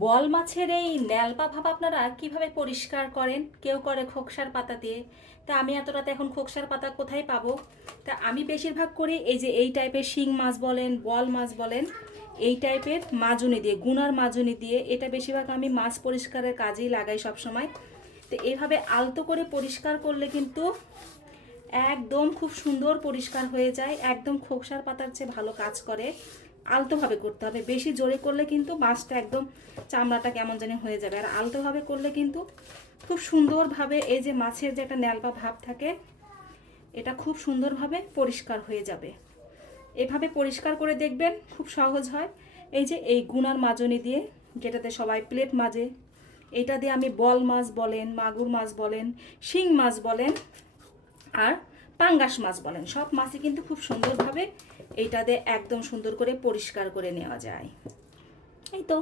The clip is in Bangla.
বল মাছের এই ন্যালপা ভাব আপনারা কিভাবে পরিষ্কার করেন? কেউ করে খোকসার পাতা দিয়ে। তা আমি এত রাতে এখন খোকসার পাতা কোথায় পাবো? তা আমি বেশিরভাগ করি এই যে এই টাইপের শিং মাছ বলেন, বল মাছ বলেন, এই টাইপের মাজুনি দিয়ে, গুনার মাজুনি দিয়ে, এটা বেশিরভাগ আমি মাছ পরিষ্কারের কাজেই লাগাই সব সময়। তো এইভাবে আলতো করে পরিষ্কার করলে কিন্তু একদম খুব সুন্দর পরিষ্কার হয়ে যায়, একদম খোকসার পাতার চেয়ে ভালো কাজ করে। আলতোভাবে করতে হবে, বেশি জোরে করলে কিন্তু মাছটা একদম চামড়াটা কেমন জানি হয়ে যাবে, আর আলতোভাবে করলে কিন্তু খুব সুন্দরভাবে এই যে মাছের যে একটা ন্যালপা ভাব থাকে এটা খুব সুন্দরভাবে পরিষ্কার হয়ে যাবে। এভাবে পরিষ্কার করে দেখবেন, খুব সহজ হয়। এই যে এই গুনার মাজনি দিয়ে, যেটাতে সবাই প্লেট মাজে, এইটা দিয়ে আমি বল মাছ বলেন, মাগুর মাছ বলেন, শিং মাছ বলেন, আর পাঙ্গাস মাছ বলেন, সব মাছই কিন্তু খুব সুন্দরভাবে এইটা দিয়ে একদম সুন্দর করে পরিষ্কার করে নেওয়া যায়। এই তো।